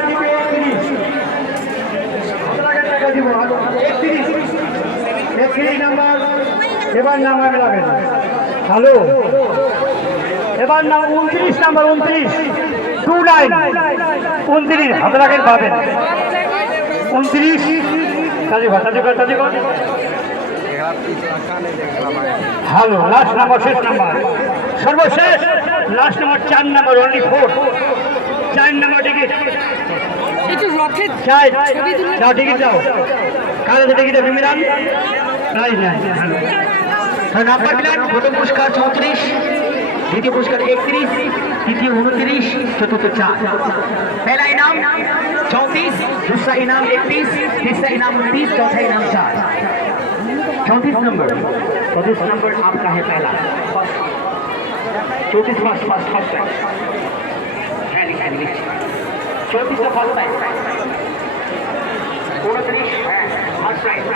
number দিবে 31 টাকা দিব 31 নাম্বার এবার নাম লাগবে হ্যালো এবার নাম 29 নাম্বার 29 হাজার টাকা পাবেন 29 হ্যালো লাস্ট নাম্বার শেষ নাম্বার সর্বশেষ last number 4 number only 4 number ticket যাও টিকিট যাও কার আছে টিকিট বিমিরান নাই নাই নাম্বার প্লেট প্রথম পুরস্কার 34 দ্বিতীয় পুরস্কার 31 তৃতীয় 29 চতুর্থ 4 पहला इनाम 34 दूसरा इनाम 31 तीसरा इनाम 29 चौथा इनाम 4 34 नंबर आपका है पहला 34 फर्स्ट 34 का फर्स्ट प्राइज 29 फर्स्ट प्राइज